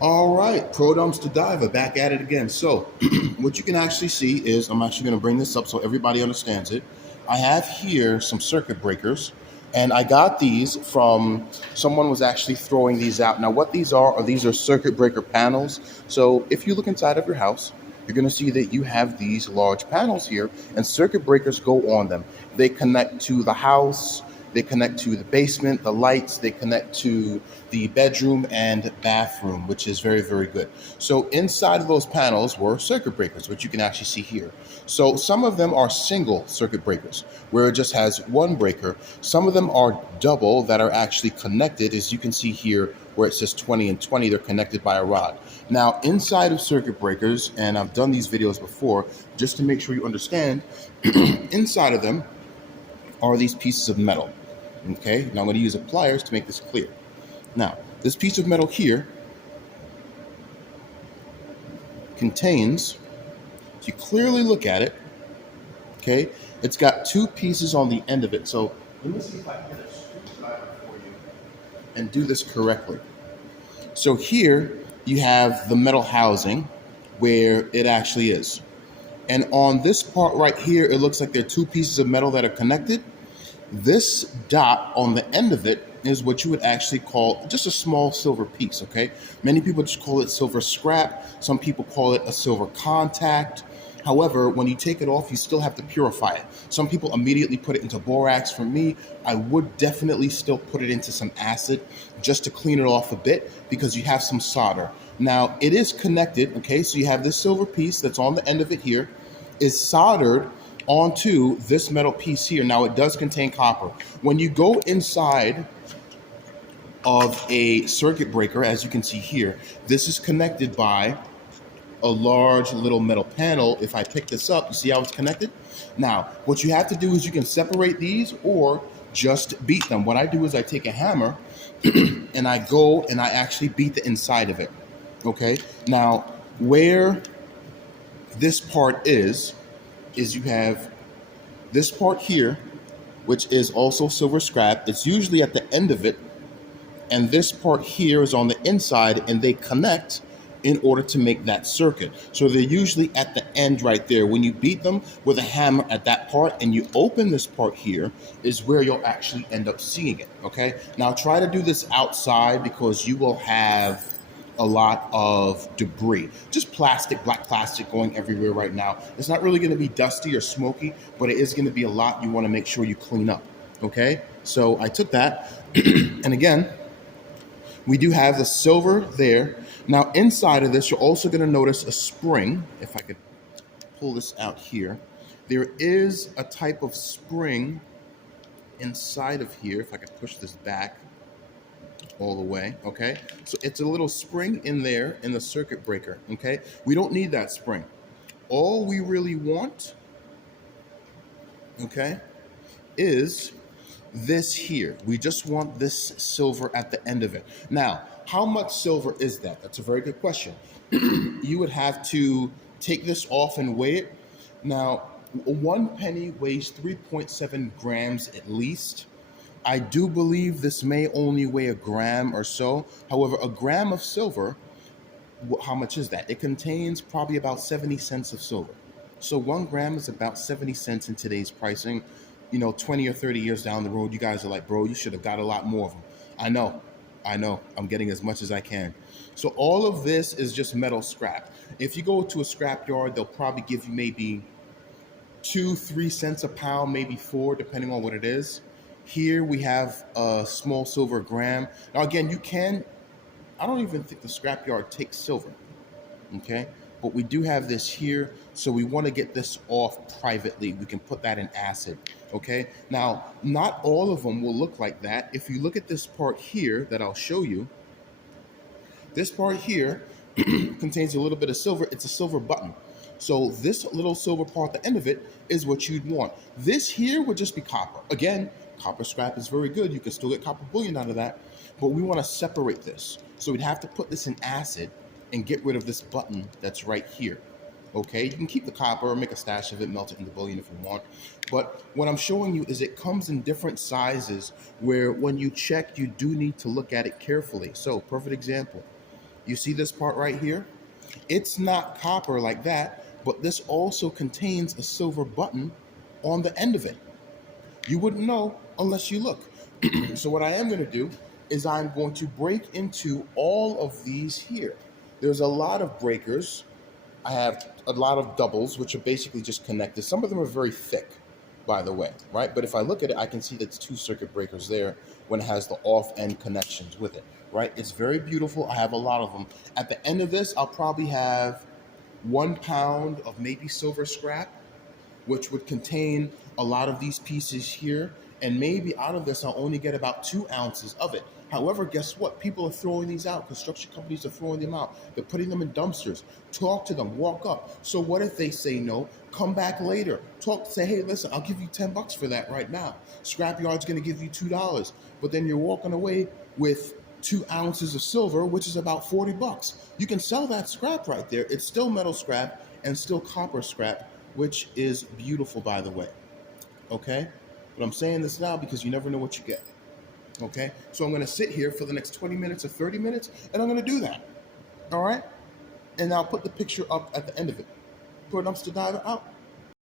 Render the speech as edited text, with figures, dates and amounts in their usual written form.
All right, Pro Dumpster Diver back at it again. So, what you can actually see is I'm actually going to bring this up so everybody understands it. I have here some circuit breakers, and I got these from someone was actually throwing these out. Now, what these are these are circuit breaker panels. So, if you look inside of your house, you're going to see that you have these large panels here, and circuit breakers go on them. They connect to the house. They connect to the basement, the lights, they connect to the bedroom and bathroom, which is very, very good. So inside of those panels were circuit breakers, which you can actually see here. So some of them are single circuit breakers, where it just has one breaker. Some of them are double that are actually connected, as you can see here, where it says 20 and 20, they're connected by a rod. Now, inside of circuit breakers, and I've done these videos before, just to make sure you understand, inside of them are these pieces of metal. Okay, now I'm going to use a pliers to make this clear. Now, this piece of metal here contains, if you clearly look at it, okay, it's got two pieces on the end of it. So let me see if I can get a screwdriver for you and do this correctly. So here you have the metal housing where it actually is. And on this part right here, it looks like there are two pieces of metal that are connected. This dot on the end of it is what you would actually call just a small silver piece, okay? Many people just call it silver scrap. Some people call it a silver contact. However, when you take it off, you still have to purify it. Some people immediately put it into borax. For me, I would definitely still put it into some acid just to clean it off a bit because you have some solder. Now, it is connected, okay? So you have this silver piece that's on the end of it here is soldered onto this metal piece here. Now it does contain copper. When you go inside of a circuit breaker, as you can see here, this is connected by a large little metal panel. If I pick this up, you see how it's connected? Now, what you have to do is you can separate these or just beat them. What I do is I take a hammer and I go and I actually beat the inside of it. Okay? Now, where this part is you have this part here, which is also silver scrap. It's usually at the end of it, and this part here is on the inside, and they connect in order to make that circuit. So they're usually at the end right there. When you beat them with a hammer at that part and you open this part here is where you'll actually end up seeing it, okay? Now try to do this outside because you will have a lot of debris, just plastic, black plastic going everywhere right now. It's not really going to be dusty or smoky, but it is going to be a lot you want to make sure you clean up. Okay, so I took that, and again, we do have the silver there. Now inside of this, you're also going to notice a spring. If I could pull this out here, there is a type of spring inside of here. If I could push this back all the way, okay? So it's a little spring in there in the circuit breaker, okay? We don't need that spring. All we really want, okay, is this here. We just want this silver at the end of it. Now, how much silver is that? That's a very good question. You would have to take this off and weigh it. Now, one penny weighs 3.7 grams at least. I do believe this may only weigh a gram or so. However, a gram of silver, how much is that? It contains probably about 70 cents of silver. So 1 gram is about 70 cents in today's pricing. 20 or 30 years down the road, you guys are like, bro, you should have got a lot more of them. I know, I'm getting as much as I can. So all of this is just metal scrap. If you go to a scrap yard, they'll probably give you maybe 2-3 cents a pound, maybe 4, depending on what it is. Here we have a small silver gram. Now again, I don't even think the scrapyard takes silver, okay? But we do have this here, so we want to get this off privately. We can put that in acid, okay? Now, not all of them will look like that. If you look at this part here that I'll show you, this part here contains a little bit of silver. It's a silver button. So this little silver part at the end of it is what you'd want. This here would just be copper. Again, copper scrap is very good. You can still get copper bullion out of that, but we want to separate this. So we'd have to put this in acid and get rid of this button that's right here. Okay, you can keep the copper or make a stash of it, melt it into bullion if you want. But what I'm showing you is it comes in different sizes where when you check, you do need to look at it carefully. So perfect example. You see this part right here? It's not copper like that, but this also contains a silver button on the end of it. You wouldn't know unless you look. So what I am going to do is I'm going to break into all of these here. There's a lot of breakers. I have a lot of doubles, which are basically just connected. Some of them are very thick, by the way, right? But if I look at it, I can see that it's 2 circuit breakers there when it has the off-end connections with it, right? It's very beautiful. I have a lot of them. At the end of this, I'll probably have 1 pound of maybe silver scrap, which would contain a lot of these pieces here. And maybe out of this, I'll only get about 2 ounces of it. However, guess what? People are throwing these out. Construction companies are throwing them out. They're putting them in dumpsters. Talk to them. Walk up. So what if they say no? Come back later. Talk. Say, hey, listen, I'll give you $10 for that right now. Scrapyard's going to give you $2. But then you're walking away with 2 ounces of silver, which is about $40. You can sell that scrap right there. It's still metal scrap and still copper scrap, which is beautiful, by the way. Okay? But I'm saying this now because you never know what you get. Okay? So I'm going to sit here for the next 20 minutes or 30 minutes, and I'm going to do that. All right? And I'll put the picture up at the end of it. Poor dumpster diver out.